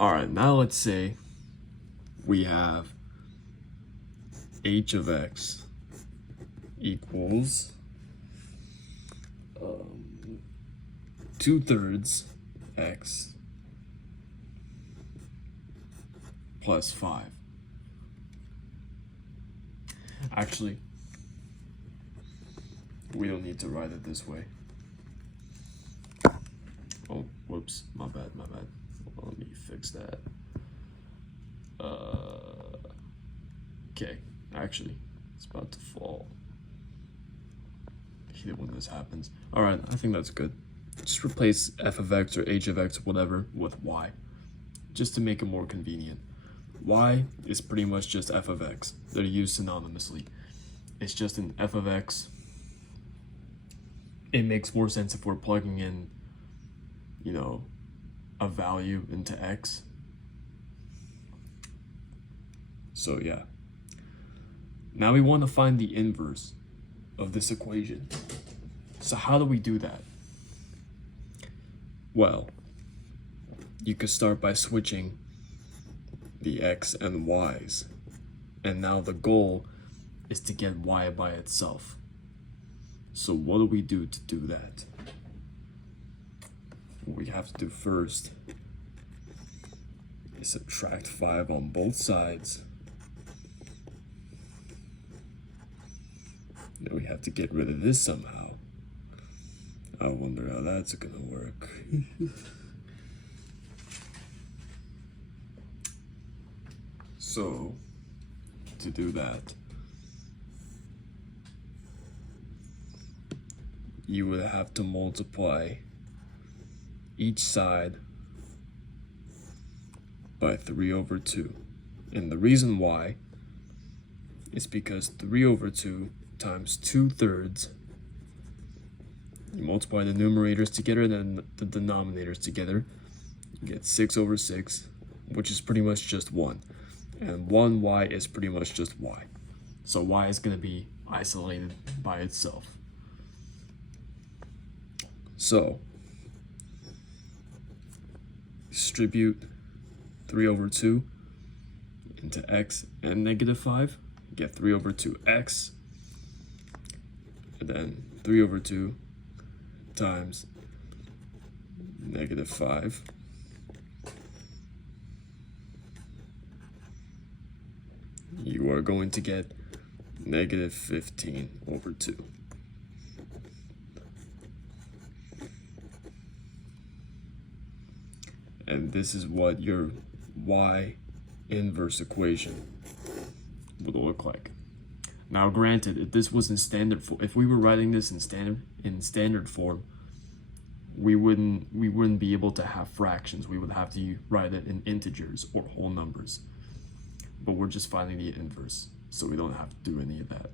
All right, now let's say we have h of x equals 2/3 x plus 5. Actually, we don't need to write it this way. Oh, whoops, my bad. Let me fix that. Okay, actually, it's about to fall. I hate it when this happens. All right, I think that's good. Just replace f of x or h of x, whatever, with y, just to make it more convenient. Y is pretty much just f of x. They're used synonymously. It's just an f of x. It makes more sense if we're plugging in, you know, a value into x. So yeah. Now we want to find the inverse of this equation. So how do we do that? Well, you could start by switching the x and y's. And now the goal is to get y by itself. So what do we do to do that? What we have to do first is subtract 5 on both sides. Then we have to get rid of this somehow. I wonder how that's gonna work. So, to do that, you would have to multiply each side by 3/2. And the reason why is because 3/2 times 2/3, you multiply the numerators together and the denominators together, you get 6/6, which is pretty much just 1. And 1y is pretty much just y. So y is going to be isolated by itself. So, distribute 3/2 into x and -5, get 3/2x, and then 3/2 times -5. You are going to get -15/2. And this is what your y inverse equation would look like. Now, granted, if this was in standard form, if we were writing this in standard form, we wouldn't be able to have fractions. We would have to write it in integers or whole numbers. But we're just finding the inverse, so we don't have to do any of that.